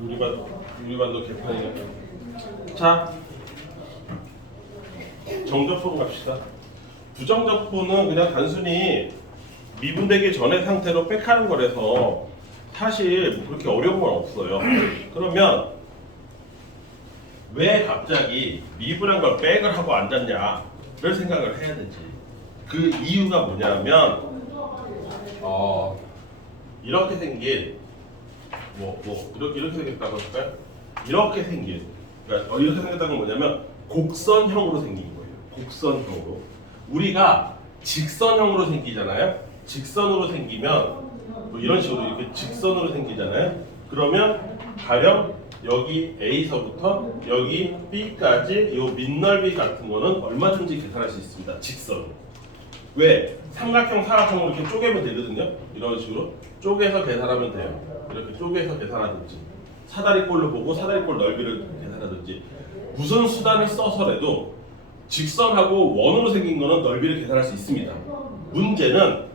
우리 반도 개판이니까. 자, 정적분 갑시다. 부정적분은 그냥 단순히 미분되기 전의 상태로 백하는 거라서 사실 뭐 그렇게 어려운 건 없어요. 그러면 왜 갑자기 미분한 걸 백을 하고 앉았냐를 생각을 해야 되지. 그 이유가 뭐냐면 이렇게 생긴 이렇게 생겼다고 할까요? 이렇게 생긴 그러니까 이렇게 생겼다는 건 뭐냐면 곡선형으로 생긴 거예요. 곡선형으로. 우리가 직선형으로 생기잖아요. 직선으로 생기면 뭐 이런 식으로 이렇게 직선으로 생기잖아요. 그러면 가령 여기 A서부터 여기 B까지 이 밑넓이 같은 거는 얼마든지 계산할 수 있습니다. 직선. 왜? 삼각형, 사각형으로 이렇게 쪼개면 되거든요. 이런 식으로 쪼개서 계산하면 돼요. 이렇게 쪼개서 계산하든지 사다리꼴로 보고 사다리꼴 넓이를 계산하든지 무슨 수단을 써서라도 직선하고 원으로 생긴 거는 넓이를 계산할 수 있습니다. 문제는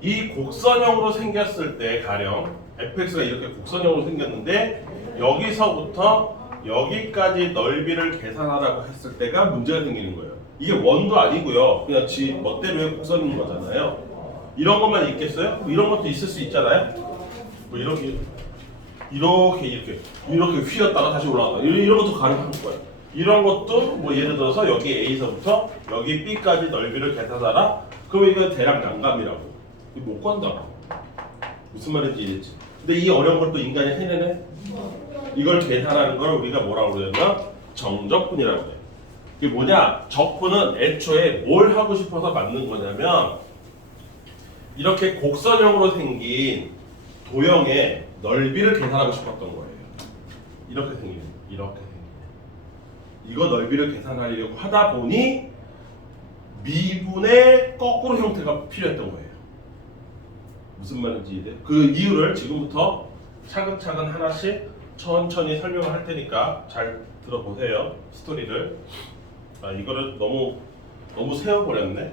이 곡선형으로 생겼을 때 가령 fx가 이렇게 곡선형으로 생겼는데 여기서부터 여기까지 넓이를 계산하라고 했을 때가 문제가 생기는 거예요. 이게 원도 아니고요. 그냥 지 멋대로의 곡선인 거잖아요. 이런 것만 있겠어요? 뭐 이런 것도 있을 수 있잖아요. 뭐 이렇게 휘었다가 다시 올라가다 이런 것도 가능한 거예요. 이런 것도 뭐 예를 들어서 여기 A서부터 여기 B까지 넓이를 계산하라. 그럼 이거 대략 난감이라고. 이거 못 건다. 무슨 말인지 이해했지? 근데 이 어려운 걸 또 인간이 해내네. 이걸 계산하는 걸 우리가 뭐라고 그러냐면 정적분이라고 해요. 이게 뭐냐? 적분은 애초에 뭘 하고 싶어서 만든 거냐면 이렇게 곡선형으로 생긴 도형의 넓이를 계산하고 싶었던 거예요. 이렇게 생긴 이거 넓이를 계산하려고 하다 보니 미분의 거꾸로 형태가 필요했던 거예요. 무슨 말인지 이해돼? 그 이유를 지금부터 차근차근 하나씩 천천히 설명을 할 테니까 잘 들어보세요. 스토리를. 이거를 너무 세워버렸네.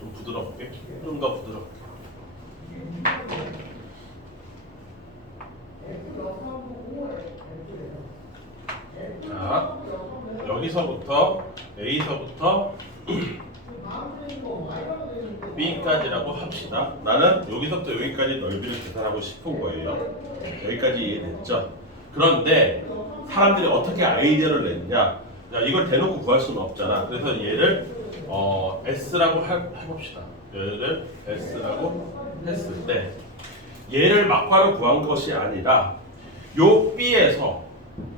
좀 부드럽게. 좀 더 부드럽게. 자, 여기서부터 A서부터 B까지라고 합시다. 나는 여기서부터 여기까지 넓이를 계산하고 싶은 거예요. 여기까지 이해됐죠? 그런데 사람들이 어떻게 아이디어를 냈냐? 자, 이걸 대놓고 구할 수는 없잖아. 그래서 얘를 S라고 해봅시다. 얘를 S라고 했을 때 얘를 막바로 구한 것이 아니라 요 B에서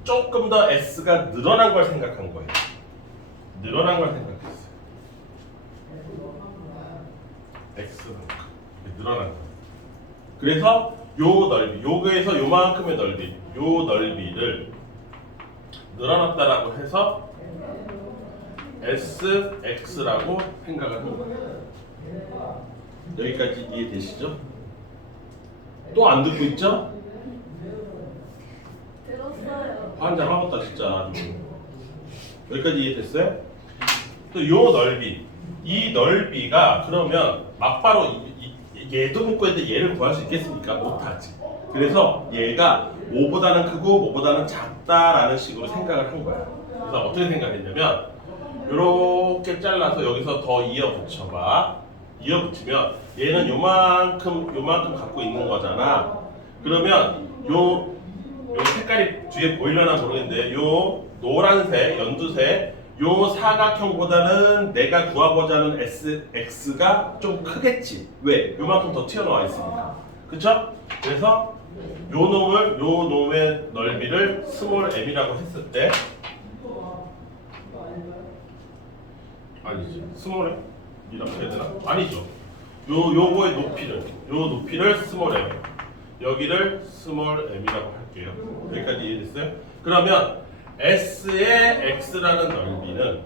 조금 더 S가 늘어난 걸 생각한 거예요. 늘어난 걸 생각했어요. X만큼 늘어난 거. 그래서 요 넓이, 요거에서 요만큼의 넓이, 요 넓이를 늘어났다라고 해서 SX라고 생각을 한 거예요. 여기까지 이해되시죠? 또 안 듣고 있죠? 들었어요. 한잔 하겠다 진짜. 여기까지 이해됐어요? 또 요 넓이, 이 넓이가 그러면 막바로 얘도 묻고 있는데 얘를 구할 수 있겠습니까? 못하지. 그래서 얘가 5보다는 크고 5보다는 작다라는 식으로 생각을 한 거야. 그래서 어떻게 생각했냐면 이렇게 잘라서 여기서 더 이어 붙여봐. 이어 붙이면 얘는 요만큼 갖고 있는 거잖아. 그러면 요 색깔이 뒤에 보이려나 모르겠는데 요 노란색, 연두색 요 사각형보다는 내가 구하고자 하는 X가 좀 크겠지. 왜? 요만큼 더 튀어나와 있으니까. 그쵸? 그래서 요 놈의 넓이를 스몰 m이라고 했을 때 아니지. 스몰 m이라고 해야 되나? 아니죠. 요거의 높이를 스몰 m 여기를 스몰 m이라고 할게요. 여기까지 이해됐어요? 그러면 S의 X라는 넓이는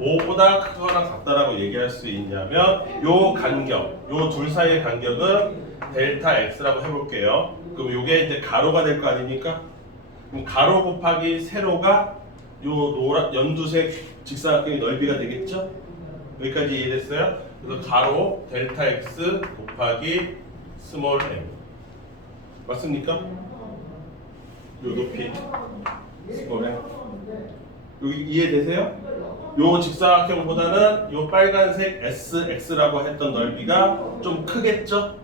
5보다 크거나 같다라고 얘기할 수 있냐면 요 간격, 요 둘 사이의 간격은 델타 X라고 해볼게요. 그럼 요게 이제 가로가 될 거 아닙니까? 그럼 가로 곱하기 세로가 요 노란 연두색 직사각형의 넓이가 되겠죠? 여기까지 이해됐어요? 그래서 가로 델타 X 곱하기 스몰 m 맞습니까? 높이 스몰 m. 여기 이해되세요? 요 직사각형보다는 요 빨간색 SX라고 했던 넓이가 좀 크겠죠?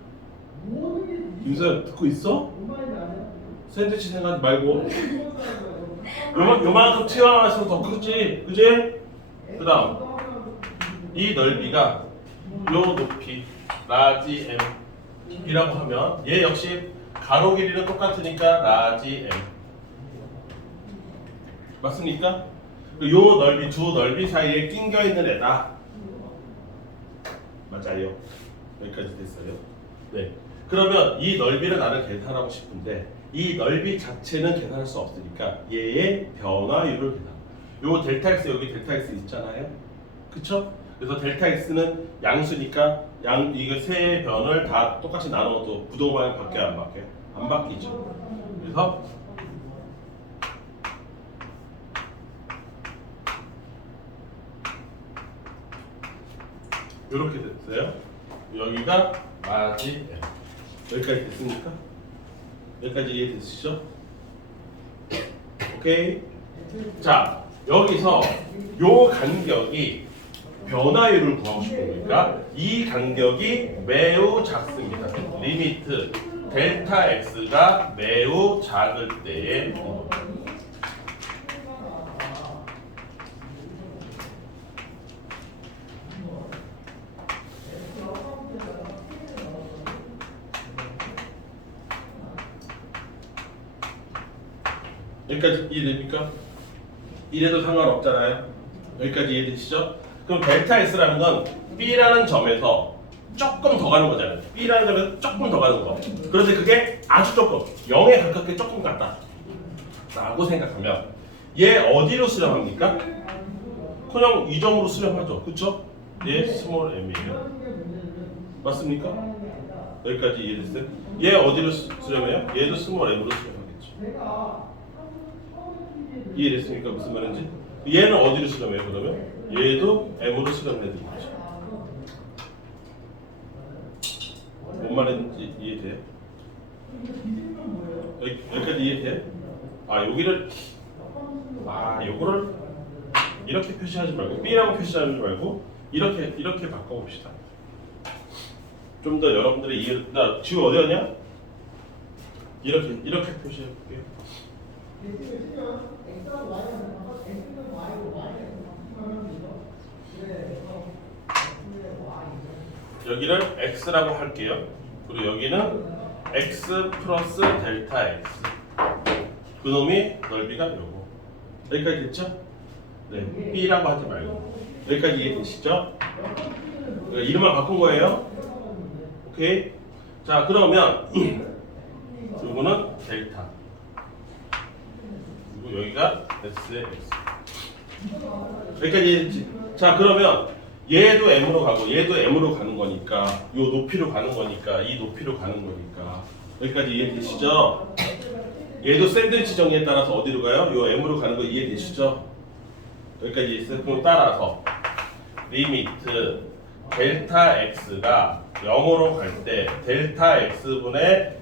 임서연 듣고 있어? 샌드위치 생각하지 말고 요만큼 튀어나와서 더 크지? 그지? 그 다음 이 넓이가 요 높이 라지 M 이라고 하면 얘 역시 가로 길이는 똑같으니까 라지 M 맞습니까? 요 넓이 두 넓이 사이에 낑겨 있는 애다. 맞아요. 여기까지 됐어요. 네. 그러면 이 넓이를 나는 계산하고 싶은데 이 넓이 자체는 계산할 수 없으니까 얘의 변화율을 계산. 요 델타 x 여기 델타 x 있잖아요. 그쵸? 그래서 델타 x는 양수니까 이거 세 변을 다 똑같이 나눠도 부동 방향 바뀌어요, 안 바뀌어요? 안 바뀌죠. 그래서 이렇게 됐어요. 여기가 라지 M. 여기까지 됐습니까? 여기까지 이해되시죠? 오케이. 자, 여기서 요 간격이 변화율을 구하고 싶으니까 이 간격이 매우 작습니다. 리미트 델타 x가 매우 작을 때의 겁니다. 여기까지 이해됩니까? 이래도 상관없잖아요. 여기까지 이해되시죠? 그럼 델타 S라는 건 B라는 점에서 조금 더 가는 거잖아요. B라는 점에서 조금 더 가는 거. 그런데 그게 아주 조금, 0에 가깝게 조금 같다 라고 생각하면 얘 어디로 수렴합니까? 그냥 이 점으로 수렴하죠. 그쵸? 얘 스몰 m이에요. 맞습니까? 여기까지 이해됐어요? 얘 어디로 수렴해요? 얘도 스몰 m으로 수렴하겠죠. 이해됐습니까? 무슨 말인지? 얘는 어디로 수렴해요? 그러면 얘도 m으로 수렴해드린 거죠. 뭔 말인지 이해돼요? 여기까지 이해돼요? 요거를 이렇게 표시하지 말고 B라고 표시하지 말고 이렇게 바꿔봅시다. 좀 더 여러분들의 이해. 나 지금 어디 갔냐? 이렇게 표시해볼게요. 여기를 x라고 할게요. 그리고 여기는 x 플러스 델타 x. 그놈이 넓이가 요거. 여기까지 됐죠? 네, b라고 하지 말고 여기까지 이해되시죠? 이름만 바꾼 거예요. 오케이. 자, 그러면 요거는 델타. 그리고 여기가 s의 x. 여기까지 이해됐지? 자, 그러면 얘도 m으로 가고 얘도 m으로 가는 거니까 요 높이로 가는 거니까 이 높이로 가는 거니까 여기까지 이해되시죠? 얘도 샌드위치 정의에 따라서 어디로 가요? 요 m으로 가는 거 이해되시죠? 여기까지 이해했어요? 그럼 따라서 리미트 델타 x가 0으로 갈 때 델타 x분의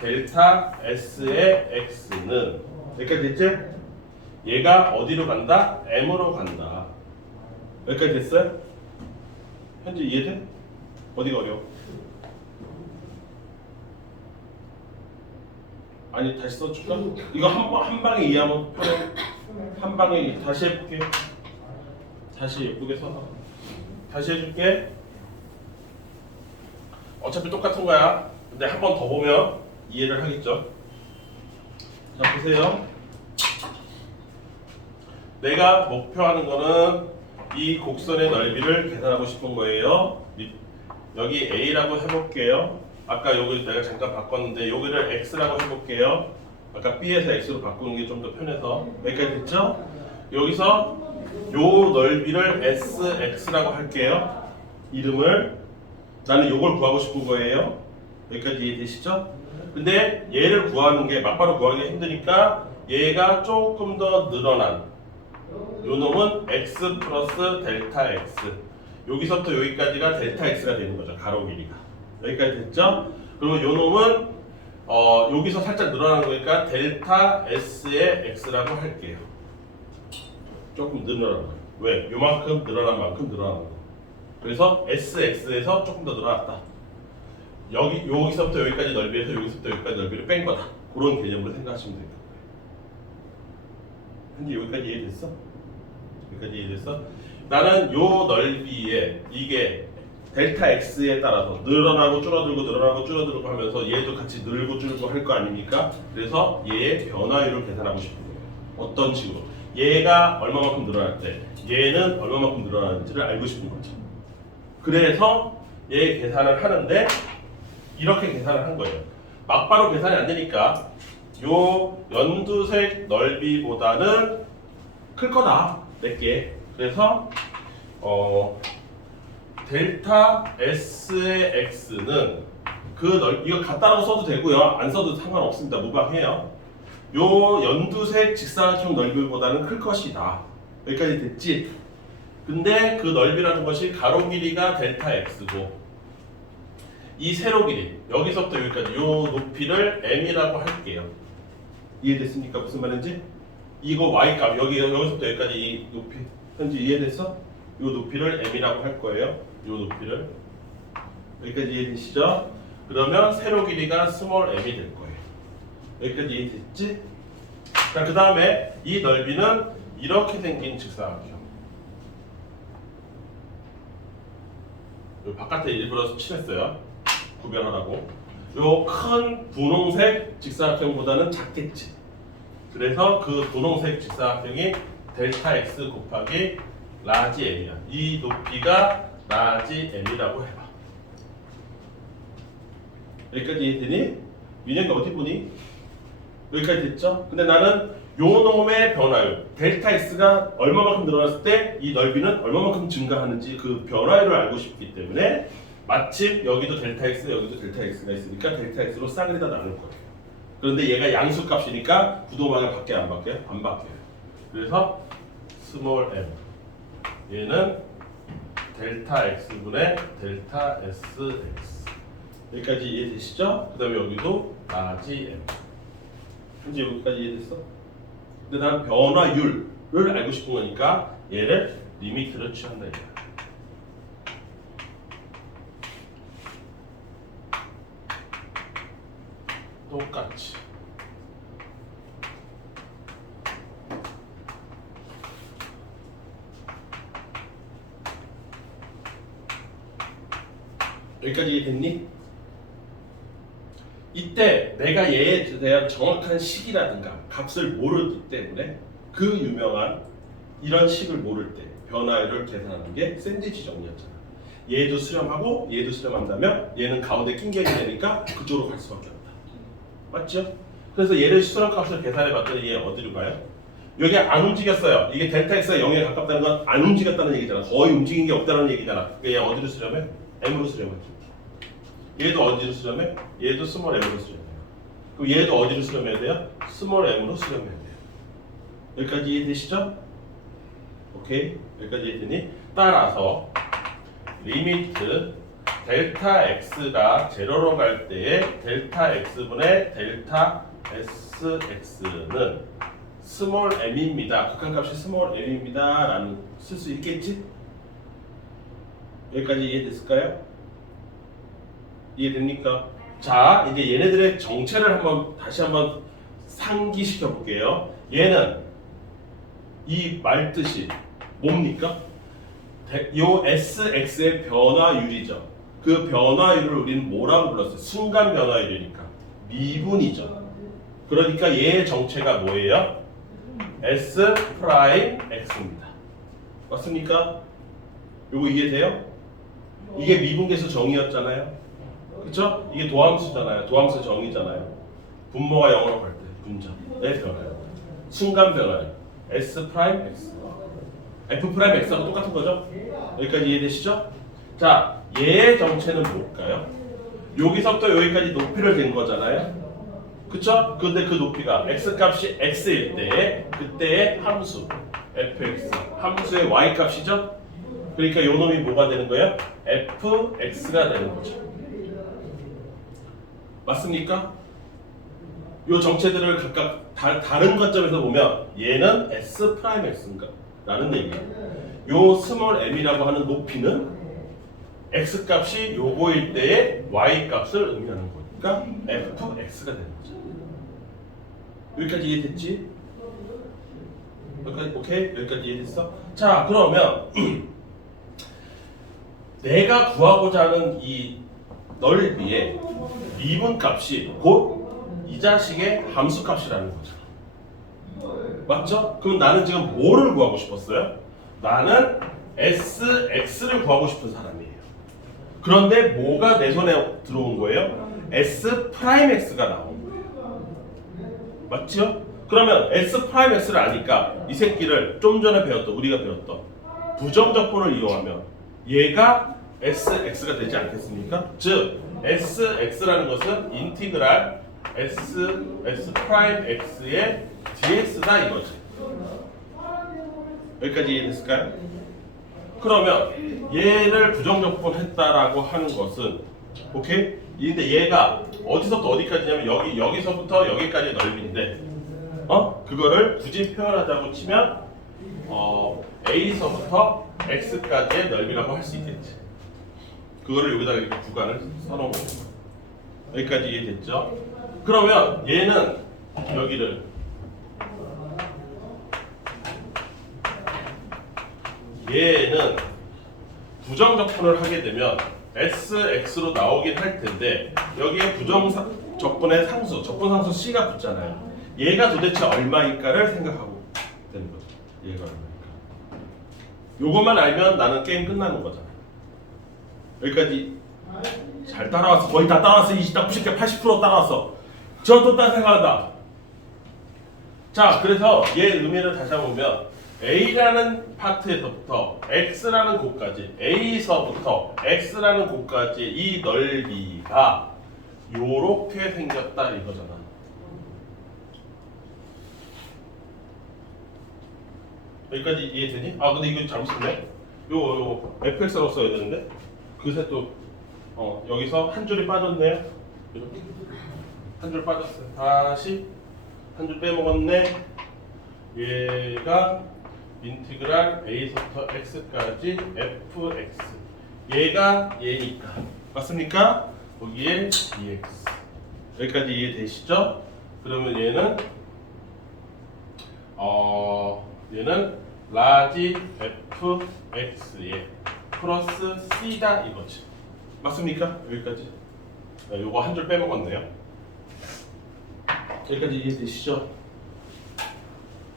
델타 s의 x는 여기까지 됐지? 얘가 어디로 간다? m으로 간다. 여기까지 됐어요? 현재 이해돼? 어디가 어려워? 아니 다시 써줄까? 이거 한 방에 이해하면 편해. 한 방에 다시 해볼게. 다시 예쁘게 써서 다시 해줄게. 어차피 똑같은 거야. 근데 한 번 더 보면 이해를 하겠죠. 자, 보세요. 내가 목표하는 거는 이 곡선의 넓이를 계산하고 싶은 거예요. 여기 A라고 해볼게요. 아까 여기 내가 잠깐 바꿨는데 여기를 X라고 해볼게요. 아까 B에서 X로 바꾸는 게 좀 더 편해서 여기까지 됐죠? 여기서 요 넓이를 SX라고 할게요. 이름을 나는 요걸 구하고 싶은 거예요. 여기까지 이해되시죠? 근데 얘를 구하는 게 막바로 구하기가 힘드니까 얘가 조금 더 늘어난 요 놈은 x 플러스 델타 x. 여기서부터 여기까지가 델타 x가 되는 거죠. 가로 길이가. 여기까지 됐죠? 그리고 요 놈은 여기서 살짝 늘어나는 거니까 델타 S의 X라고 할게요. 조금 늘어나는 거예요. 왜? 요만큼 늘어난 만큼 늘어나는 거예요. 그래서 SX에서 조금 더 늘어났다. 여기서부터 여기까지 넓이에서 여기서부터 여기까지 넓이를 뺀 거다. 그런 개념으로 생각하시면 됩니다. 근데 여기까지 이해됐어? 여기까지 이해됐어? 나는 요 넓이에 이게 델타 X에 따라서 늘어나고 줄어들고 늘어나고 줄어들고 하면서 얘도 같이 늘고 줄고 할 거 아닙니까? 그래서 얘의 변화율을 계산하고 싶은 거예요. 어떤 식으로? 얘가 얼마만큼 늘어날 때 얘는 얼마만큼 늘어나는지를 알고 싶은 거죠. 그래서 얘 계산을 하는데 이렇게 계산을 한 거예요. 막바로 계산이 안 되니까 요 연두색 넓이보다는 클 거다. 몇 그래서 델타 S의 X는 이거 같다라고 써도 되고요. 안 써도 상관없습니다. 무방해요. 요 연두색 직사각형 넓이보다는 클 것이다. 여기까지 됐지? 근데 그 넓이라는 것이 가로 길이가 델타 X고 이 세로 길이 여기서부터 여기까지 요 높이를 M이라고 할게요. 이해됐습니까? 무슨 말인지? 이거 Y값 여기서부터 여기까지 이 높이 현재 이해됐어? 요 높이를 M이라고 할 거예요. 요 높이를 여기까지 이해되시죠? 그러면 세로 길이가 스몰 m이 될 거예요. 여기까지 이해됐지? 자, 그 다음에 이 넓이는 이렇게 생긴 직사각형. 요 바깥에 일부러 칠했어요. 구별하라고. 요 큰 분홍색 직사각형보다는 작겠지. 그래서 그 분홍색 직사각형이 델타 x 곱하기 라지 m이야. 이 높이가 라지 m이라고 해봐. 여기까지 이해되니? 민영이 어디 보니? 여기까지 됐죠? 근데 나는 요 놈의 변화율 델타 x가 얼마만큼 늘어났을 때 이 넓이는 얼마만큼 증가하는지 그 변화율을 알고 싶기 때문에 마침 여기도 델타 x 여기도 델타 x가 있으니까 델타 x로 싸그리다 나눌 거예요. 그런데 얘가 양수값이니까 부동방향 바뀌어요? 안 바뀌어요? 안 바뀌어요. 그래서 스몰 m 얘는 델타 x분의 델타 sx 여기까지 이해되시죠? 그 다음에 여기도 라지 m 현재 여기까지 이해됐어? 근데 난 변화율을 알고 싶은 거니까 얘를 리미트를 취한다 이거야. 똑같이 여기까지 이해됐니? 이때 내가 얘에 대한 정확한 식이라든가 값을 모르기 때문에 그 유명한 이런 식을 모를 때 변화율을 계산하는 게 샌드위치 정리였잖아. 얘도 수렴하고 얘도 수렴한다면 얘는 가운데 낑겨야 되니까 그쪽으로 갈 수밖에 없다. 맞죠? 그래서 얘를 수렴값을 계산해 봤더니 얘 어디로 가요? 여기 안 움직였어요. 이게 델타 x가 0에 가깝다는 건 안 움직였다는 얘기잖아. 거의 움직인 게 없다는 얘기잖아. 그러니까 얘 어디로 수렴해? m으로 수렴하죠. 얘도 어디로 수렴해? 얘도 스몰 m으로 수렴해요. 그럼 얘도 어디로 수렴해야 돼요? 스몰 m으로 수렴해야 돼요. 여기까지 이해되시죠? 오케이? 여기까지 이해되니? 따라서 리미트 델타 x가 제로로 갈 때에 델타 x분의 델타 sx는 스몰 m입니다. 극한값이 스몰 m입니다. 라는 쓸 수 있겠지? 여기까지 이해됐을까요? 이해됩니까? 자, 이제 얘네들의 정체를 다시 한번 상기시켜 볼게요. 얘는 이 말뜻이 뭡니까? 요 SX의 변화율이죠. 그 변화율을 우리는 뭐라고 불렀어요? 순간 변화율이니까 미분이죠. 그러니까 얘의 정체가 뭐예요? S 프라임 X입니다. 맞습니까? 요거 이해돼요? 이게 미분계수 정의였잖아요. 그쵸? 이게 도함수잖아요. 도함수 정의잖아요. 분모가 0으로 갈 때 분자의 변화율 순간 변화율 S 프라임 X F 프라임 X하고 똑같은 거죠? 여기까지 이해되시죠? 자, 얘의 정체는 뭘까요? 여기서부터 여기까지 높이를 댄 거잖아요. 그쵸? 근데 그 높이가 X 값이 X일 때 그때의 함수 fx 함수의 y 값이죠? 그러니까 요 놈이 뭐가 되는 거예요? fx가 되는 거죠. 맞습니까? 요 정체들을 각각 다른 관점에서 보면 얘는 S 프라임 X인가 라는 얘기예요. 요 스몰 m이라고 하는 높이는 x 값이 요거일 때의 y 값을 의미하는 거니까 fx가 되는 거죠. 여기까지 이해됐지? 여기까지 오케이? 여기까지 이해됐어? 자, 그러면 내가 구하고자 하는 이 넓이의 미분 값이 곧 이 자식의 함수 값이라는 거죠. 맞죠? 그럼 나는 지금 뭐를 구하고 싶었어요? 나는 sx를 구하고 싶은 사람이에요. 그런데 뭐가 내 손에 들어온 거예요? s 프라임 x가 나온 거예요. 맞죠? 그러면 s 프라임 x를 아니까 이 새끼를 좀 전에 우리가 배웠던 부정적분을 이용하면 얘가 sx가 되지 않겠습니까? 즉 sx라는 것은 인티그랄 s 프라임 x의 dx다 이거지. 여기까지 이해됐을까요? 그러면 얘를 부정적분했다라고 하는 것은 오케이? 근데 얘가 어디서부터 어디까지냐면 여기서부터 여기까지의 넓이인데 그거를 굳이 표현하자고 치면 A서부터 X까지의 넓이라고 할 수 있겠지. 그거를 여기다가 이렇게 구간을 써놓은 거예요. 여기까지 이해됐죠? 그러면 얘는 여기를 얘는 부정적분을 하게 되면 SX로 나오긴 할 텐데 여기에 부정적분의 상수, 적분상수 C가 붙잖아요. 얘가 도대체 얼마일까를 생각하고 되는 거죠. 얘가 얼마일까. 요것만 알면 나는 게임 끝나는 거잖아. 여기까지 잘 따라왔어. 거의 다 따라왔어. 90개 80% 따라왔어. 저 또 딴 생각한다. 자, 그래서 얘 의미를 다시 한번 보면 A라는 파트에서부터 X라는 곳까지 A서부터 X라는 곳까지 이 넓이가 요렇게 생겼다 이거잖아. 여기까지 이해되니? 아 근데 이거 잘못 썼네. 요거 fx라고 써야 되는데 그새 또 여기서 한 줄이 빠졌네요. 이렇게 한 줄 빠졌어요. 다시 한 줄 빼먹었네. 얘가 인티그랄 a서부터 x까지 fx 얘가 얘니까 맞습니까? 거기에 dx 여기까지 이해되시죠? 그러면 얘는 얘는 라지 fx에 플러스 c다 이거지 맞습니까? 여기까지 요거 한 줄 빼먹었네요. 여기까지 이해되시죠?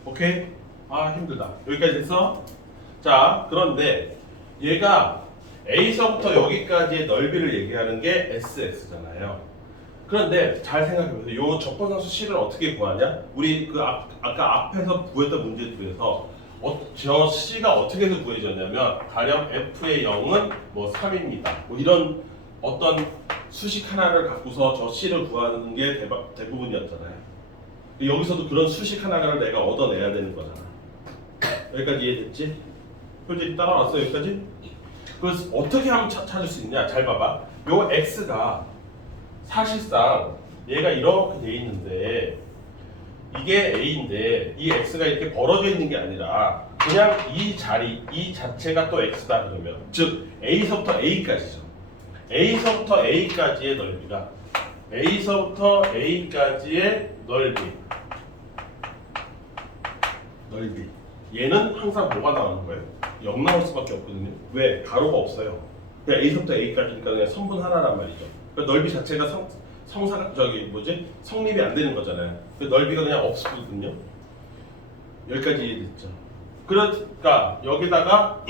오케이? 아 힘들다. 여기까지 됐어? 자 그런데 얘가 A서부터 여기까지의 넓이를 얘기하는 게 SX잖아요. 그런데 잘 생각해보세요. 요 적분상수 C를 어떻게 구하냐? 우리 아까 앞에서 구했던 문제 중에서 저 C가 어떻게 해서 구해졌냐면 가령 F의 0은 뭐 3입니다. 뭐 이런 어떤 수식 하나를 갖고서 저 C를 구하는 게 대부분이었잖아요. 여기서도 그런 수식 하나를 내가 얻어내야 되는 거잖아. 여기까지 이해됐지? 표지 따라왔어 여기까지? 그래서 어떻게 하면 찾을 수 있냐? 잘 봐봐. 요 X가 사실상 얘가 이렇게 돼 있는데 이게 A인데 이 X가 이렇게 벌어져 있는 게 아니라 그냥 이 자체가 또 X다 그러면 즉 A서부터 A까지죠. A서부터 A까지의 넓이가 A서부터 A까지의 넓이 얘는 항상 뭐가 나오는 거예요? 0 나올 수밖에 없거든요. 왜? 가로가 없어요. 그냥 A서부터 A까지니까 그냥 선분 하나란 말이죠. 그러니까 넓이 자체가 성립이 안 되는 거잖아요. 그 넓이가 그냥 없거든요. 여기까지 이해됐죠? 그러니까 여기다가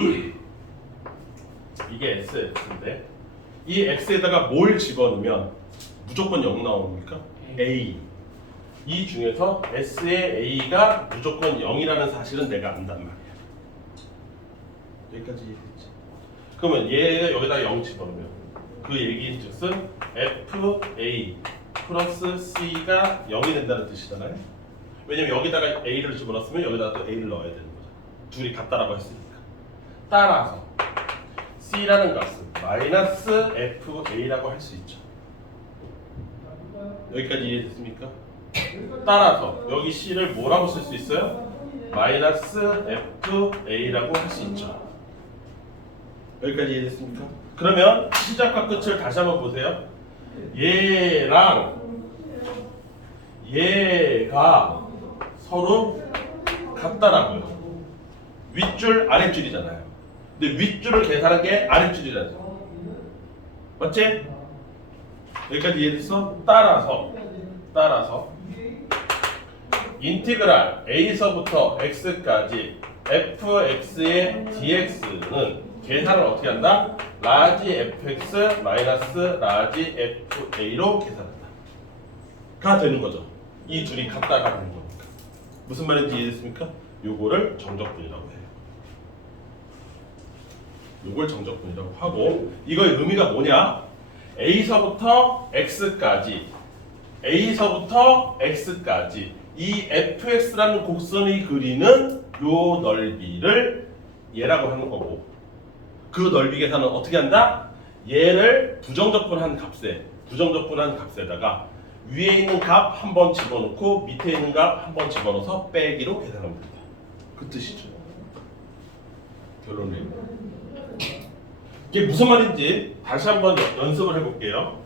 이게 SX인데 이 X에다가 뭘 집어넣으면 무조건 0 나옵니까? A. 이 중에서 S의 A가 무조건 0이라는 사실은 내가 안단 말이야. 여기까지 이해됐지? 그러면 얘가 여기다 0 집어넣으면 그 얘기인즉슨 FA 플러스 C가 0이 된다는 뜻이잖아요. 왜냐면 여기다가 A를 집어넣었으면 여기다 또 A를 넣어야 되는 거죠. 둘이 같다라고 했으니까. 따라서 C라는 값은 마이너스 FA라고 할 수 있죠. 여기까지 이해됐습니까? 따라서 여기 C를 뭐라고 쓸 수 있어요? 마이너스 FA라고 할 수 있죠. 여기까지 이해됐습니까? 그러면 시작과 끝을 다시 한번 보세요. 얘랑 얘가 서로 같다라고요. 윗줄 아랫줄이잖아요. 근데 윗줄을 계산한 게 아랫줄이라죠. 맞지? 여기까지 이해됐어? 따라서 인티그랄 a서부터 x까지 fx의 dx는 계산을 어떻게 한다? 라지 fx 마이너스 라지 fa로 계산한다. 가 되는 거죠. 이 둘이 같다가 되는 거니까. 무슨 말인지 이해됐습니까? 요거를 정적분이라고 해요. 요걸 정적분이라고 하고, 이거의 의미가 뭐냐? a서부터 x까지 이 fx라는 곡선이 그리는 요 넓이를 얘라고 하는 거고, 그 넓이 계산은 어떻게 한다? 얘를 부정적분한 값에다가 위에 있는 값 한 번 집어넣고 밑에 있는 값 한 번 집어넣어서 빼기로 계산하면 된다. 그 뜻이죠. 결론은 이게 무슨 말인지 다시 한번 연습을 해볼게요.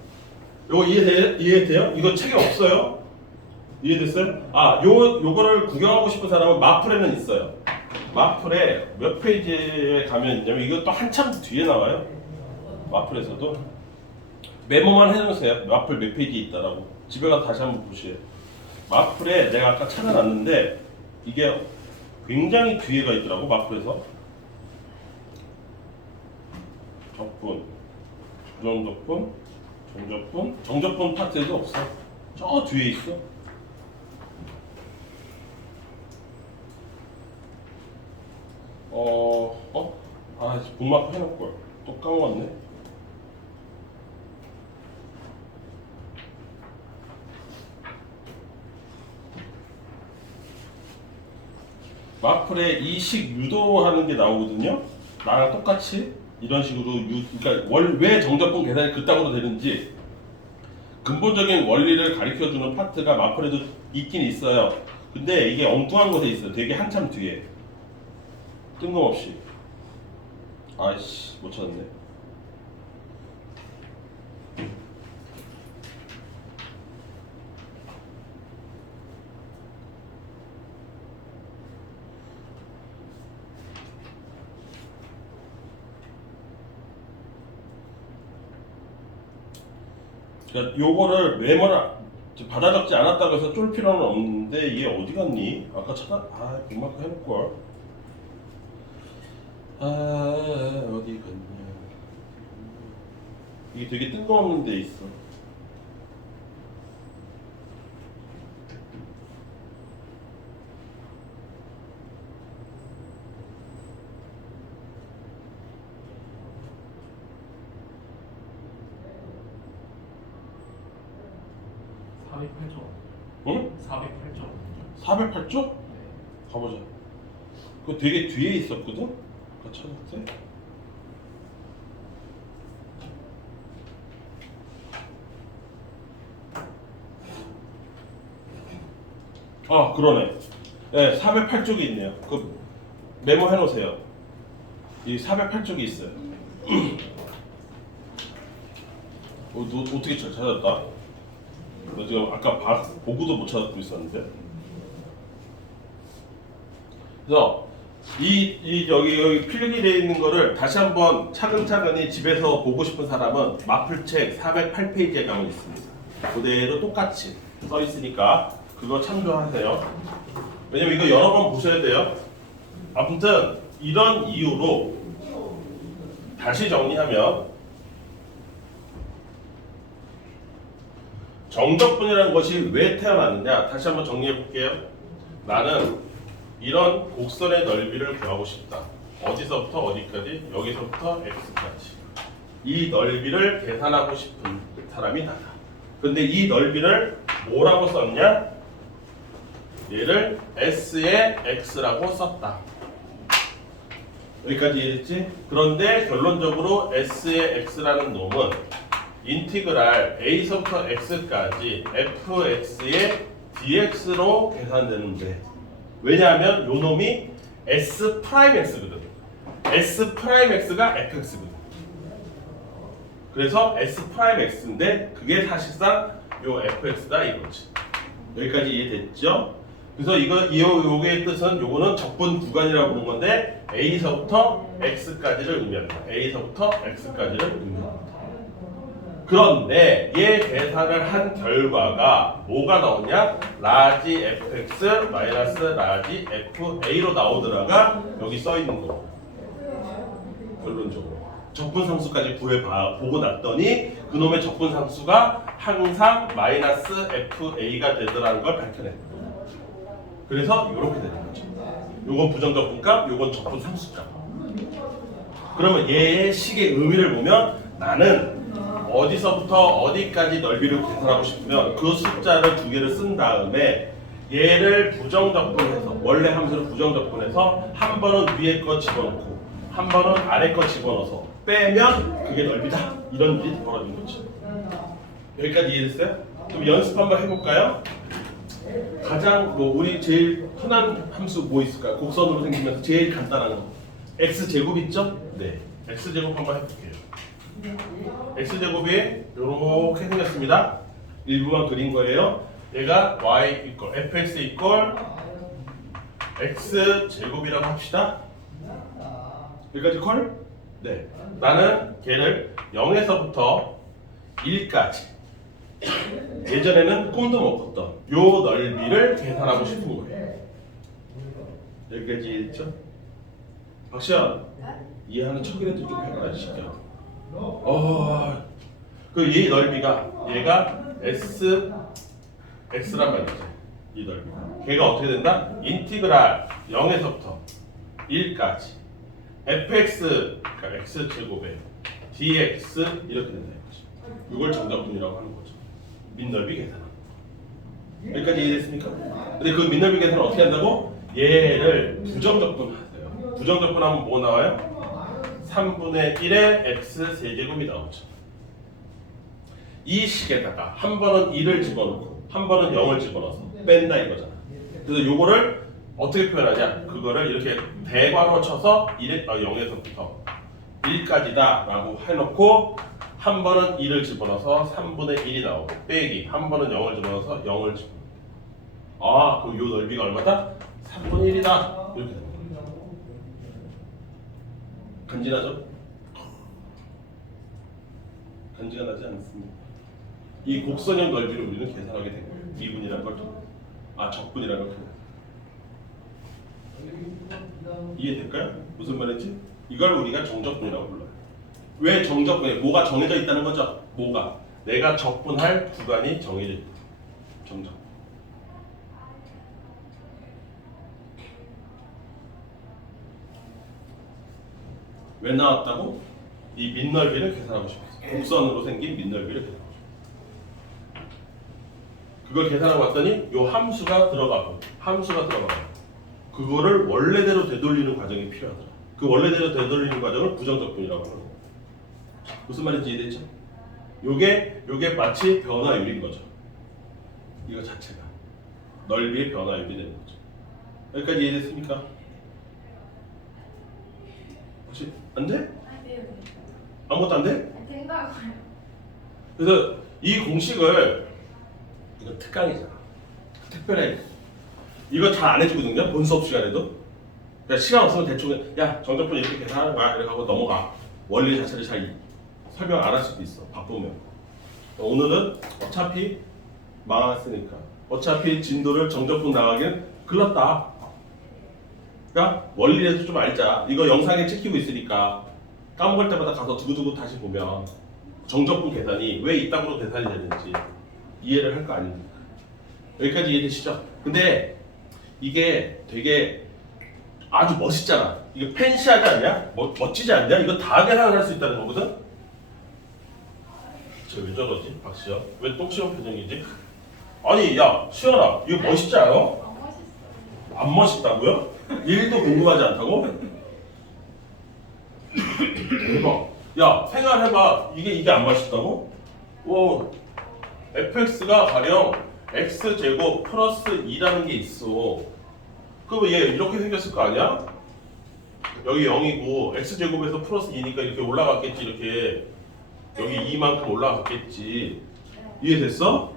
요거 이해돼요? 이거 책에 없어요? 이해됐어요? 요거를 구경하고 싶은 사람은 마플에는 있어요. 마플에 몇 페이지에 가면 있냐면 이것도 한참 뒤에 나와요. 마플에서도 메모만 해놓으세요. 마플 몇 페이지 있다라고. 집에 가서 다시 한번 보시에요. 마플에 내가 아까 찾아놨는데 이게 굉장히 뒤에가 있더라고. 마플에서 적분, 부정적분, 정적분 파트에도 없어. 저 뒤에 있어. 북마크 해놓을걸. 또 까먹었네. 마플에 이식 유도하는 게 나오거든요. 나랑 똑같이 이런 식으로 그러니까 왜 정적분 계산이 그따구로 되는지 근본적인 원리를 가르쳐주는 파트가 마플에도 있긴 있어요. 근데 이게 엉뚱한 곳에 있어요. 되게 한참 뒤에. 뜬금없이. 아이씨, 못 찾았네. 그러니까 요거를 메모를 받아 적지 않았다고 해서 쫄 필요는 없는데 이게 어디 갔니? 아까 북마크 해놓을걸. 어디 갔냐. 이게 되게 뜬금없는 데 있어. 응? 408쪽. 408쪽? 가보자. 그거 되게 뒤에 있었거든? 아까 찾았지? 그러네. 네, 408쪽이 있네요. 그 메모 해놓으세요. 이 408쪽이 있어요. 너 어떻게 잘 찾았다? 너 지금 아까 보고도 못 찾고 있었는데. 그래서 여기 필기되어 있는 거를 다시 한번 차근차근히 집에서 보고 싶은 사람은 마플책 408페이지에 가면 있습니다. 그대로 똑같이 써 있으니까 그거 참조하세요. 왜냐면 이거 여러 번 보셔야 돼요. 아무튼 이런 이유로 다시 정리하면 정적분이라는 것이 왜 태어났느냐 다시 한번 정리해 볼게요. 나는 이런 곡선의 넓이를 구하고 싶다. 어디서부터 어디까지? 여기서부터 x까지. 이 넓이를 계산하고 싶은 사람이 나다. 근데 이 넓이를 뭐라고 썼냐? 얘를 s의 x라고 썼다. 여기까지 이해했지? 그런데 결론적으로 s의 x라는 놈은 인티그랄 a서부터 x까지 fx의 dx로 계산되는데 왜냐하면 요 놈이 s 프라임 x거든. s 프라임 x가 fx거든. 그래서 s 프라임 x인데 그게 사실상 요 fx다 이거지. 여기까지 이해됐죠? 그래서 요게 뜻은 요거는 적분 구간이라고 부르는 건데 a서부터 x까지를 의미한다. a서부터 x까지를 의미한다. 그런데 얘 계산을 한 결과가 뭐가 나오냐? 라지 fx 마이너스 라지 fa로 나오더라가 여기 써 있는 거. 결론적으로 적분상수까지 구해보고 났더니 그놈의 적분상수가 항상 마이너스 fa가 되더라는 걸 밝혀냈고 그래서 이렇게 되는 거죠. 요건 부정적분값, 요건 적분상수값. 그러면 얘의 식의 의미를 보면 나는 어디서부터 어디까지 넓이를 계산하고 싶으면 그 숫자를 두 개를 쓴 다음에 얘를 부정적분해서 원래 함수를 부정적분해서 한 번은 위에 거 집어넣고 한 번은 아래 거 집어넣어서 빼면 그게 넓이다. 이런 일이 벌어진 거죠. 여기까지 이해됐어요? 그럼 연습 한번 해볼까요? 가장 우리 제일 흔한 함수 뭐 있을까요? 곡선으로 생기면서 제일 간단한 거 x제곱 있죠? 네, x제곱 한번 해볼게요. x제곱이 이렇게 생겼습니다. 일부만 그린 거예요. 얘가 y 이퀄 fx 이퀄 x제곱이라고 합시다. 여기까지 콜? 네. 나는 걔를 0에서부터 1까지 예전에는 꿈도 못 꿨던 요 넓이를 계산하고 싶은 거예요. 여기까지 이해했죠? 박시연 이해하는 척이라도 좀 해봐라 진짜. 이 넓이가 얘가 x란 말이지. 이 넓이가 걔가 어떻게 된다? 인티그랄 0에서부터 1까지 fx 그러니까 x 제곱에 dx 이렇게 된다 이거지. 이걸 정적분이라고 하는 거죠. 민넓이 계산. 여기까지 이해됐습니까? 근데 그 민넓이 계산을 어떻게 한다고? 얘를 부정적분하세요. 부정적분하면 뭐 나와요? 3분의 1의 x 세제곱이 나오죠. 이 식에다가 한 번은 1을 집어넣고 한 번은 0을 집어넣어서 뺀다 이거잖아. 그래서 요거를 어떻게 표현하냐? 그거를 이렇게 대괄호 쳐서 0에서부터 1까지다 라고 해놓고 한 번은 1을 집어넣어서 3분의 1이 나오고 빼기 한 번은 0을 집어넣어서 0을 집어넣어. 그럼 요 넓이가 얼마다? 3분의 1이다 이렇게 됩니다. 간지나죠? 간지가 나지 않습니다. 이 곡선형 넓이를 우리는 계산하게 된 거예요. 미분이라는 걸 적분이라는 걸 이해될까요? 무슨 말인지? 이걸 우리가 정적분이라고 불러요. 왜 정적분이에요? 뭐가 정해져 있다는 거죠? 뭐가? 내가 적분할 구간이 정해져 있다. 정적. 왜 나왔다고? 이 민넓이를 계산하고 싶었어. 곡선으로 생긴 민넓이를 계산하고 싶었어. 그걸 계산하고 왔더니 요 함수가 들어가고 그거를 원래대로 되돌리는 과정이 필요하더라. 그 원래대로 되돌리는 과정을 부정적분이라고 하는 거예요. 무슨 말인지 이해되죠? 요게 마치 변화율인 거죠. 이거 자체가 넓이의 변화율이 되는 거죠. 여기까지 이해됐습니까? 혹시 안 돼? 아무것도 안 돼? 된다고요. 그래서 이 공식을 이거 특강이잖아. 특별해. 이거 잘 안 해주거든요. 본 수업 시간에도. 그러니까 시간 없으면 대충 야 정적분 이렇게 계산하는 거야 이렇게 하고 넘어가. 원리 자체를 잘 설명 안 할 수도 있어. 바쁘면. 오늘은 어차피 망했으니까 어차피 진도를 정적분 나가기는 글렀다. 그러니까 원리라도 좀 알자. 이거 영상에 찍히고 있으니까 까먹을 때마다 가서 두고두고 다시 보면 정적분 계산이 왜 이따구로 계산이 되는지 이해를 할 거 아닙니까? 여기까지 이해되시죠? 근데 이게 되게 아주 멋있잖아. 이거 팬시하지 않냐? 멋지지 않냐? 이거 다 계산을 할 수 있다는 거거든? 쟤 왜 저러지? 박시연? 왜 똑시원 표정이지? 아니 야 시연아 이거 멋있지 않아? 안 멋있어요. 안 멋있다고요? 일도 궁금하지 않다고? 대박. 야 생각해봐. 이게 안 멋있다고? fx가 가령 x제곱 플러스 2라는 게 있어. 그러면 얘 이렇게 생겼을 거 아니야? 여기 0이고 x제곱에서 플러스 2니까 이렇게 올라갔겠지. 이렇게 여기 2만큼 올라갔겠지. 이해됐어?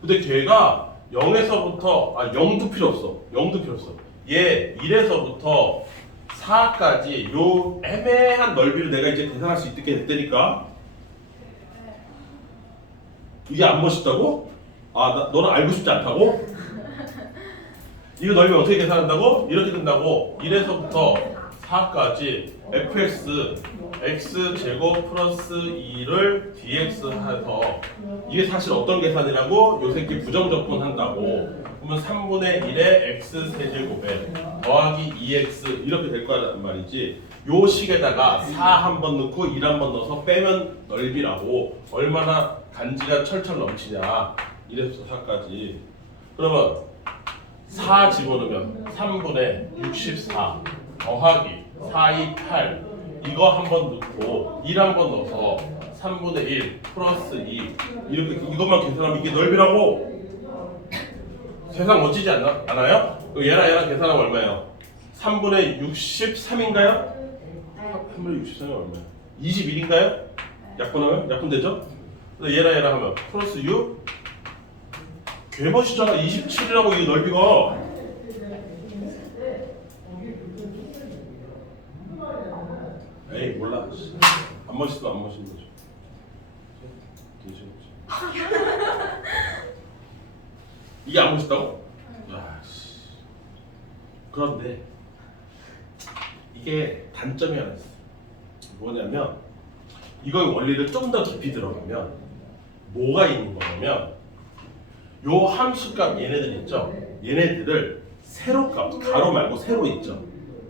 근데 걔가 0에서부터 0도 필요 없어. 0도 필요 없어. 얘 1에서부터 4까지 요 애매한 넓이를 내가 이제 계산할 수 있게 됐다니까. 이게 안 멋있다고? 너는 알고 싶지 않다고? 이거 넓이 어떻게 계산한다고? 이렇게 된다고. 1에서부터 4까지 fx x제곱 플러스 2를 dx 해서 이게 사실 어떤 계산이라고? 요 새끼 부정적분 한다고. 그러면 3분의 1의 x 세제곱에 더하기 2x 이렇게 될 거란 말이지. 요 식에다가 4 한 번 넣고 1 한 번 넣어서 빼면 넓이라고. 얼마나 간지가 철철 넘치냐. 1에서 4까지. 그러면 4 집어넣으면 3분의 64 더하기 4, 2, 8 이거 한 번 넣고 1 한 번 넣어서 3분의 1 플러스 2 이렇게 이것만 계산하면 이게 넓이라고. 세상 멋지지 않아요? 얘랑 계산하면 얼마예요? 3분의 63인가요? 3분의 63이 얼마예요? 21인가요? 약분하면? 약분되죠? 얘랑 하면 플러스 6 개멋있잖아. 27이라고 이 넓이가. 에이 몰라. 안 멋있어 안 멋있는 거죠. 이게 안 멋있다고? 그런데 이게 단점이 하나 있어. 뭐냐면 이거의 원리를 좀 더 깊이 들어가면 뭐가 있는 거냐면 요 함수값 얘네들 있죠? 얘네들을 세로값, 가로 말고 세로 있죠?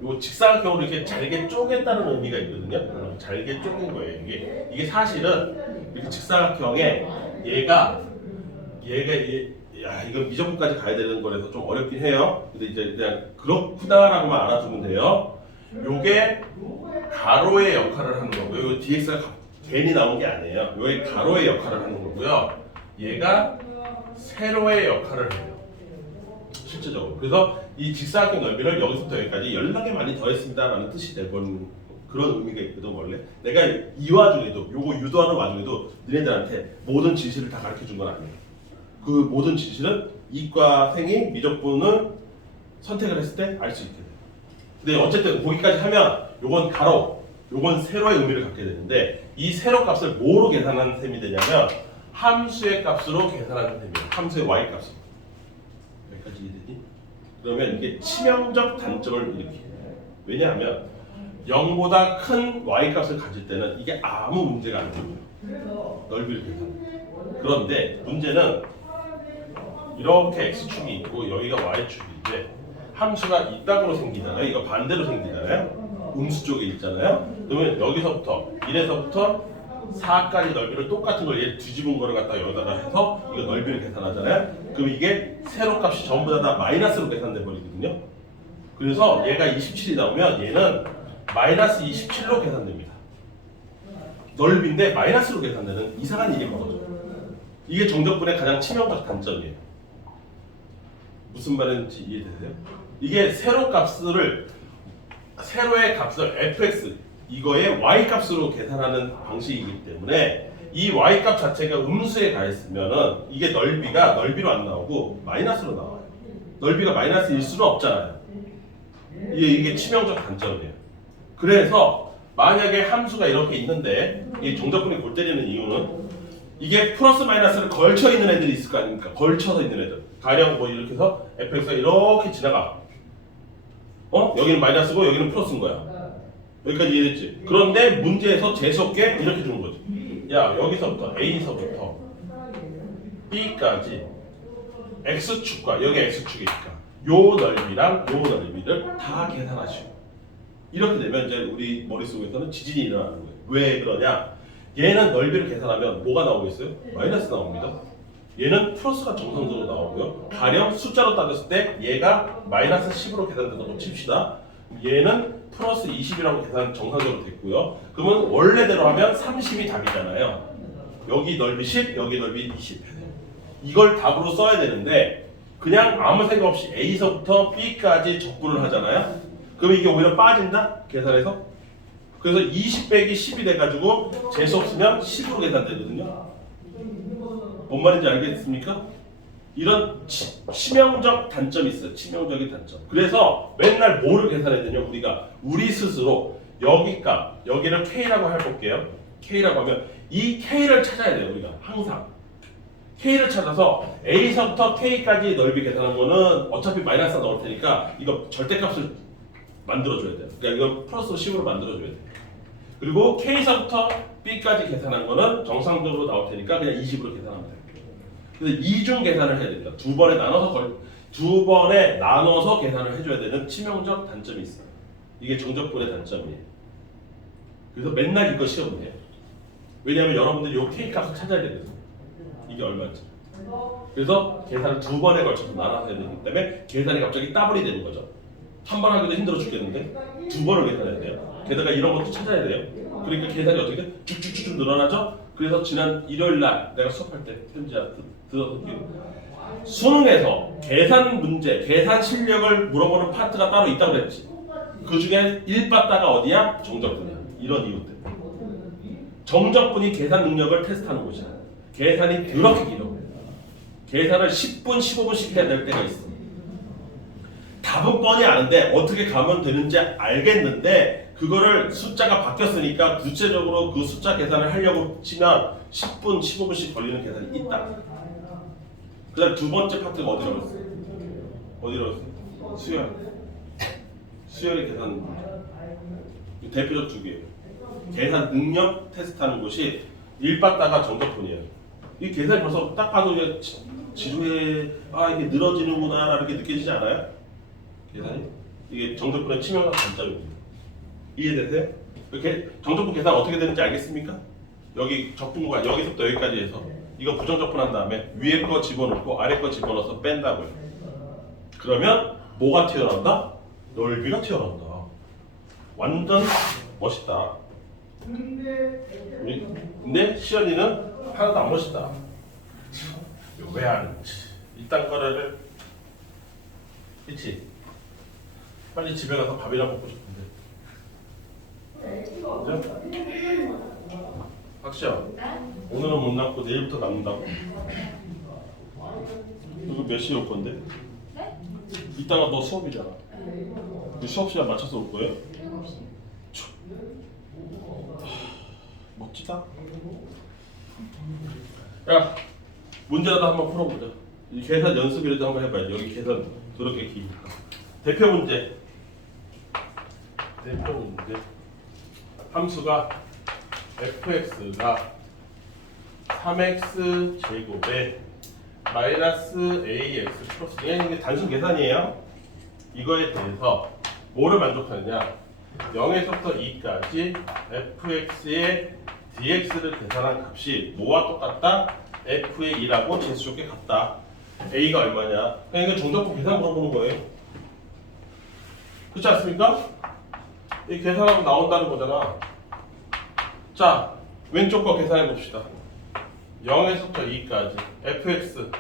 요 직사각형으로 이렇게 잘게 쪼갰다는 의미가 있거든요. 잘게 쪼갠 거예요. 이게 사실은 이렇게 직사각형에 얘가 이건 미적분까지 가야 되는 거라서 좀 어렵긴 해요. 근데 이제 그냥 그렇구나라고만 알아두면 돼요. 요게 가로의 역할을 하는 거고요. 요 dx가 괜히 나온 게 아니에요. 요게 가로의 역할을 하는 거고요. 얘가 세로의 역할을 해요. 실제적으로. 그래서 이 직사각형 넓이를 여기서부터 여기까지 연락에 많이 더했습니다라는 뜻이 되는 그런 의미가 있거든 원래. 내가 이 와중에도 요거 유도하는 와중에도 너네들한테 모든 진실을 다 가르쳐 준 건 아니에요. 그 모든 진실은 이과생이 미적분을 선택을 했을 때 알 수 있게 돼요. 근데 어쨌든 거기까지 하면 요건 가로, 요건 세로의 의미를 갖게 되는데 이 세로 값을 뭐로 계산하는 셈이 되냐면 함수의 값으로 계산하는 셈이에요. 함수의 y 값으로. 여기까지 이해되니? 그러면 이게 치명적 단점을 일으켜요. 왜냐하면 0보다 큰 y 값을 가질 때는 이게 아무 문제가 안 되고요. 넓이를 계산. 그런데 문제는 이렇게 x축이 있고 여기가 y축인데 함수가 이땅으로 생기잖아요. 이거 반대로 생기잖아요. 음수 쪽에 있잖아요. 그러면 여기서부터 1에서부터 4까지 넓이를 똑같은 걸 얘 뒤집은 거를 갖다가 여기다가 해서 이거 넓이를 계산하잖아요. 그럼 이게 세로 값이 전부 다 마이너스로 계산돼 버리거든요. 그래서 얘가 27이 나오면 얘는 마이너스 27로 계산됩니다. 넓이인데 마이너스로 계산되는 이상한 일이 벌어져요. 이게 정적분의 가장 치명적 단점이에요. 무슨 말인지 이해되세요? 이게 세로의 값을 fx 이거의 y 값으로 계산하는 방식이기 때문에 이 y 값 자체가 음수에 가 있으면은 이게 넓이가 넓이로 안 나오고 마이너스로 나와요. 넓이가 마이너스일 수는 없잖아요. 이게 치명적 단점이에요. 그래서 만약에 함수가 이렇게 있는데 이 정적분이 골 때리는 이유는 이게 플러스 마이너스를 걸쳐 있는 애들이 있을 거 아닙니까? 걸쳐서 있는 애들. 가령 뭐 이렇게 해서 fx가 이렇게 지나가. 여기는 마이너스고 여기는 플러스인 거야. 여기까지 이해됐지? 그런데 문제에서 재수없게 이렇게 주는 거지. 야, 여기서부터 A서부터 B까지 X축과 여기 X축이니까 요 넓이랑 요 넓이를 다 계산하시고 이렇게 되면 이제 우리 머릿속에서는 지진이 일어나는 거예요. 왜 그러냐? 얘는 넓이를 계산하면 뭐가 나오겠어요? 마이너스 나옵니다. 얘는 플러스가 정상적으로 나오고요. 가령 숫자로 따졌을 때 얘가 마이너스 10으로 계산된다고 칩시다. 얘는 플러스 20이라고 계산 정상적으로 됐고요. 그러면 원래대로 하면 30이 답이잖아요. 여기 넓이 10, 여기 넓이 20. 이걸 답으로 써야 되는데 그냥 아무 생각 없이 A서부터 B까지 적분을 하잖아요. 그럼 이게 오히려 빠진다? 계산해서? 그래서 20 빼기 10이 돼가지고 재수 없으면 10으로 계산되거든요. 뭔 말인지 알겠습니까? 이런 치명적 단점이 있어요. 치명적인 단점. 그래서 맨날 뭐를 계산해야 되냐? 우리 스스로 여기 값, 여기를 K라고 해볼게요. K라고 하면 이 K를 찾아야 돼요. 우리가 항상. K를 찾아서 A서부터 K까지 넓이 계산한 거는 어차피 마이너스 나올 테니까 이거 절대값을 만들어줘야 돼요. 그러니까 이거 플러스 10으로 만들어줘야 돼요. 그리고 K서부터 B까지 계산한 거는 정상적으로 나올 테니까 그냥 20으로 계산하면 돼요. 그래서 이중 계산을 해야 됩니다. 두 번에 나눠서 계산을 해줘야 되는 치명적 단점이 있어요. 이게 정적분의 단점이에요. 그래서 맨날 이거 시험을 해요. 왜냐하면 여러분들이 이 K 값을 찾아야 되거든요. 이게 얼마인지. 그래서 계산을 두 번에 걸쳐서 나눠서 해야 되기 때문에 계산이 갑자기 더블이 되는 거죠. 한 번 하기도 힘들어 죽겠는데 두 번을 계산해야 돼요. 게다가 이런 것도 찾아야 돼요. 그러니까 계산이 어떻게 돼? 쭉쭉쭉 늘어나죠? 그래서 지난 일요일 날 내가 수업할 때 편지야 들어서 수능에서 계산 문제, 계산 실력을 물어보는 파트가 따로 있다고 그랬지. 그 중에 1빠따가 어디야? 정적분이야. 이런 이유 때문에. 정적분이 계산 능력을 테스트하는 곳이야. 계산이 더럽게 길어. 계산을 10분, 15분씩 해야 될 때가 있어. 답은 뻔히 아는데 어떻게 가면 되는지 알겠는데 그거를 숫자가 바뀌었으니까 구체적으로 그 숫자 계산을 하려고 치면 10분, 15분씩 걸리는 계산이 있다. 그 다음 두 번째 파트가 어디라고 했어? 어디라고 했어? 수열의 계산 문제. 대표적 두 개. 계산 능력 테스트하는 곳이 1빠따가 정적분이에요. 이 계산이 벌써 딱 봐도 이제 지루해, 이게 늘어지는구나 이렇게 느껴지지 않아요? 계산이? 이게 정적분의 치명적 단점입니다. 이해되세요? 이렇게 정적분 계산 어떻게 되는지 알겠습니까? 여기 적분과 여기서부터 여기까지 해서 이거 부정적분한 다음에 위에 거 집어넣고 아래 거 집어넣어서 뺀다고요. 그러면 뭐가 튀어나온다? 넓이가 튀어나온다. 완전 멋있다. 근데 시연이는 하나도 안 멋있다. 왜 안? 이딴 거를 그치? 빨리 집에 가서 밥이나 먹고 싶은데. 그죠? 박시영, 오늘은 못 남고 내일부터 남는다고? 이거 몇 시에 올 건데? 네? 이따가 너 수업이잖아. 그 수업 시간 맞춰서 올 거예요? 7시. 멋지다. 야, 문제라도 한번 풀어보자. 이 계산 연습이라도 한번 해봐야지. 여기 계산 그렇게 기니까. 대표 문제. 함수가 fx가 3x 제곱에 마이너스 ax 플러스 이게 단순 계산이에요. 이거에 대해서 뭐를 만족하느냐? 0에서부터 2까지 fx의 dx를 계산한 값이 뭐와 똑같다? f의 2라고 재수 좋게 같다. a가 얼마냐? 그냥 이거 정적분 계산 물어보는 거예요. 그렇지 않습니까? 이 계산하면 나온다는 거잖아. 자, 왼쪽 거 계산해 봅시다. 0에서부터 2까지 fx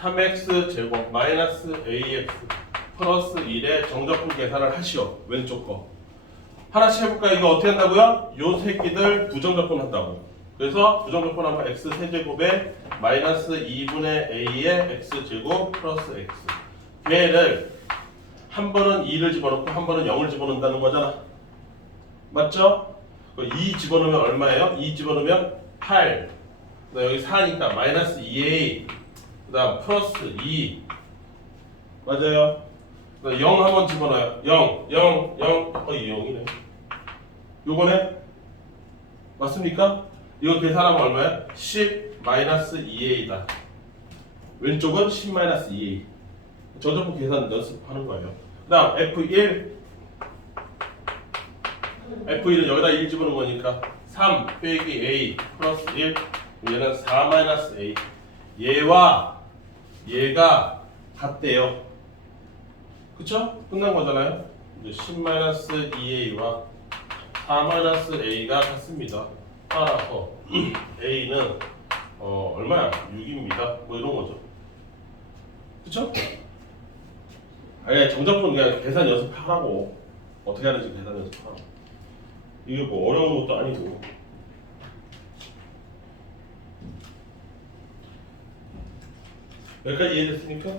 3x 제곱 마이너스 ax 플러스 1의 정적분 계산을 하시오. 왼쪽 거. 하나씩 해볼까요? 이거 어떻게 한다고요? 요 새끼들 부정적분 한다고. 그래서 부정적분 하면 x 세제곱에 마이너스 2분의 a의 x제곱 플러스 x. 걔를 한 번은 2를 집어넣고 한 번은 0을 집어넣는다는 거잖아. 맞죠? 2 집어넣으면 얼마예요? 2 집어넣으면 8. 여기 4니까 마이너스 2a. 그 다음 플러스 2. 맞아요? 0 한번 집어넣어요. 0. 0이네. 요거네? 맞습니까? 이거 계산하면 얼마야? 10 마이너스 2a다. 왼쪽은 10 마이너스 2a. 정적분 계산 연습하는 거예요. 그 다음 F1. F1은 여기다 1 집어넣은 거니까 3 빼기 a 플러스 1. 얘는 4 마이너스 a. 얘와 얘가 같대요. 그쵸? 끝난 거잖아요. 이제 10 마이너스 2a와 4 마이너스 a가 같습니다. 따라서 a는 얼마야? 6입니다. 뭐 이런 거죠. 그쵸? 아니 정답은 그냥 계산 연습하라고. 어떻게 하는지 계산 연습하라고. 이게 뭐 어려운 것도 아니고. 여기까지 이해됐습니까?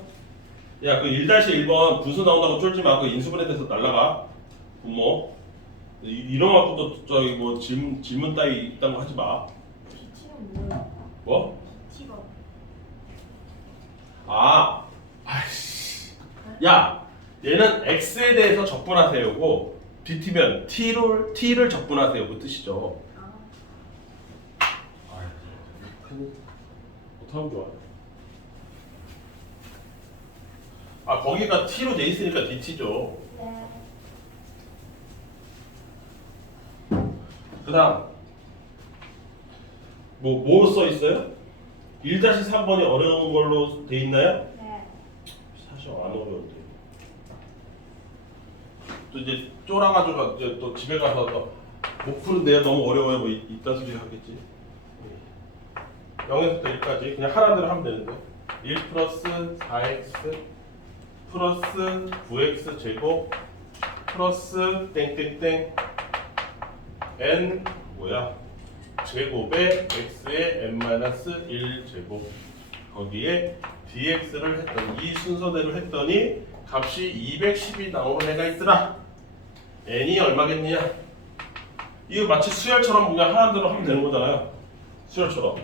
야, 그 1-1번 분수 나온다고 쫄지 마. 그 인수분해 돼서 날라가. 부모. 이런 것도 저기 뭐 질문 따위 있다는 거 하지 마. B팀은 뭐예요? 뭐? T가 아이씨. 야, 얘는 x에 대해서 적분하세요고 bt면 t를 적분하세요 그 뜻이죠. 어떡하면 좋아. 거기가 t로 돼 있으니까 dt죠. 네. 그다음 뭐 써 있어요? 1-3번이 어려운 걸로 돼 있나요? 네. 사실 안 어려운데. 또 이제 쫄아가지고 이제 또 집에 가서 못 푸는데요 너무 어려워요 뭐 이딴 소리 하겠지. 0에서부터 1까지 그냥 하나대로 하면 되는데 1 플러스 4x 플러스 9x 제곱 플러스 땡땡땡 n 뭐야 제곱에 x의 n-1 제곱 거기에 dx를 했더니 이 순서대로 했더니 값이 210이 나오는 애가 있더라. n이 얼마겠느냐? 이거 마치 수열처럼 그냥 하나대로 하면 되는 거잖아요. 수열처럼.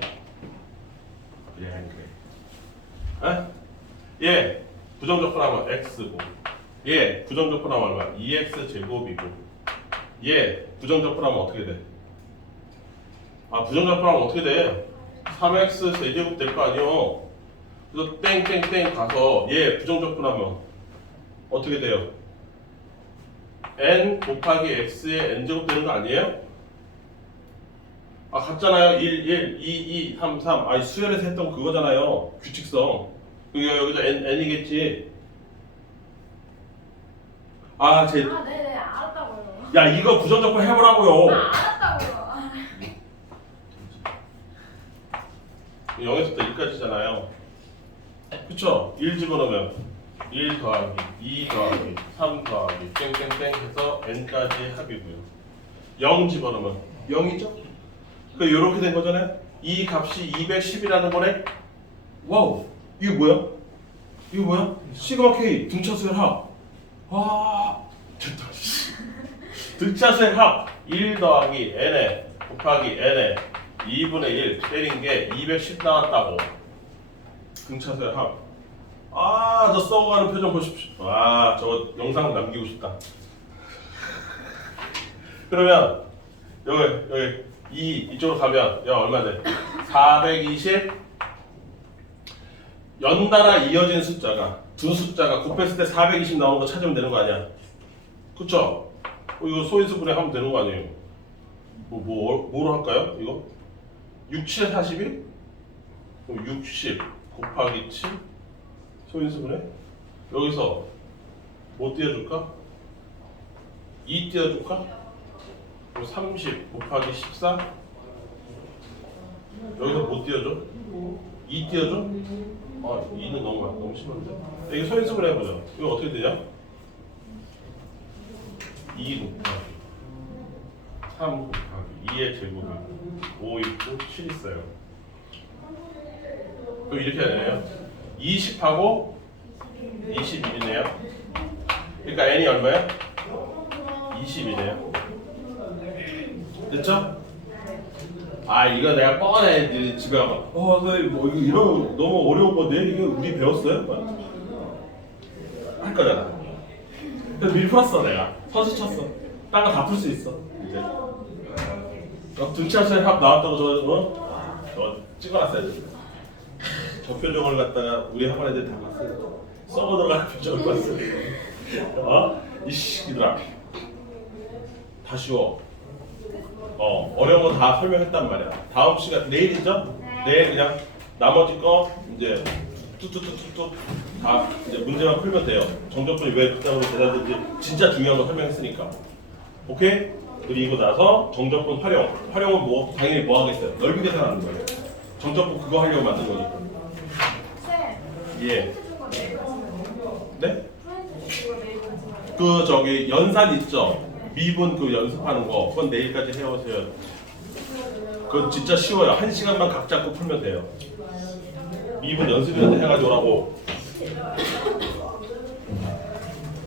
그래. 에? 얘 부정적분하면 x고 얘 부정적분하면 얼마? 2x 제곱이고 얘 부정적분하면 어떻게 돼? 부정적분하면 어떻게 돼? 3x 세제곱 될 거 아니요. 그래서 땡땡땡 가서 얘 부정적분하면 어떻게 돼요? n 곱하기 x의 n제곱 되는 거 아니에요? 같잖아요. 1, 1, 2, 2, 3, 3. 수열에서 했던 그거잖아요. 규칙성. 여기서 n이겠지. 네네 알았다고요. 야, 이거 부정적분 해보라고요. 알았다고요. 0에서부터 1까지잖아요. 그쵸? 1 집어넣으면 1 더하기 2 더하기 3 더하기 땡땡땡 해서 n까지 합이고요. 0 집어넣으면 0이죠? 이렇게 된 거잖아요. 이 값이 210이라는 거네. 와우, 이거 뭐야? 이거 뭐야? 시그마 K 등차수열 합. 와, 됐다. 등차수열 합 1 더하기 n에 곱하기 n에 2분의 1 때린 게 210 나왔다고. 등차수열 합. 저 썩어가는 표정 보십시오. 저거 영상 남기고 싶다. 그러면 여기 이쪽으로 가면 얼마 돼? 420 연달아 이어진 숫자가 두 숫자가 곱했을 때 420 나오는 거 찾으면 되는 거 아니야? 그쵸? 이거 소인수분해 하면 되는 거 아니에요? 뭐로 할까요? 이거? 6, 7, 41? 그럼 60 곱하기 7 소인수분해? 여기서 뭐 띄워줄까? 2 띄워줄까? 그리고 30 곱하기 14 여기서 뭐 띄워줘? 2 띄워줘? 2는 너무 심한데. 이게 소인수분해 해보자. 이거 어떻게 되냐? 2 곱하기 3 곱하기 2의 제곱이 5 있고 7 있어요. 그럼 이렇게 되네요. 20하고 21이네요. 그러니까 n이 얼마야? 20이네요. 됐죠? 이거 내가 뻔해. 집에 가면 선생님 뭐 이거 이런 너무 어려운 건데 이거 우리 배웠어요? 할 거잖아. 그래서 미리 풀었어 내가. 선수 쳤어. 딴 거 다 풀 수 있어. 이제 등차수열 합 나왔다고 저거 찍어놨어야지. 저 표정을 갖다가 우리 학원 애들 다 봤어요. 썩어 들어가는 표정을 봤어요. 이 시기들아. 다 쉬워. 어려운 거 다 설명했단 말이야. 다음 시간 내일이죠? 내일 그냥 나머지 거 이제 뚝뚝뚝뚝 다 이제 문제만 풀면 돼요. 정적분이 왜 극단으로 대답되는지 진짜 중요한 거 설명했으니까. 오케이? 그리고 나서 정적분 활용은 당연히 뭐 하겠어요? 넓이 계산하는 거예요. 정적분 그거 하려고 만든 거니까. 쌤. 예. 프린트 준거 내일 가지면. 네? 프린트 준거 내일 가지면. 그 저기 연산 있죠? 미분 그 연습하는 거 그건 내일까지 해오세요. 그건 진짜 쉬워요. 1시간만 각 잡고 풀면 돼요. 미분 연습이라도 해가지고 오라고.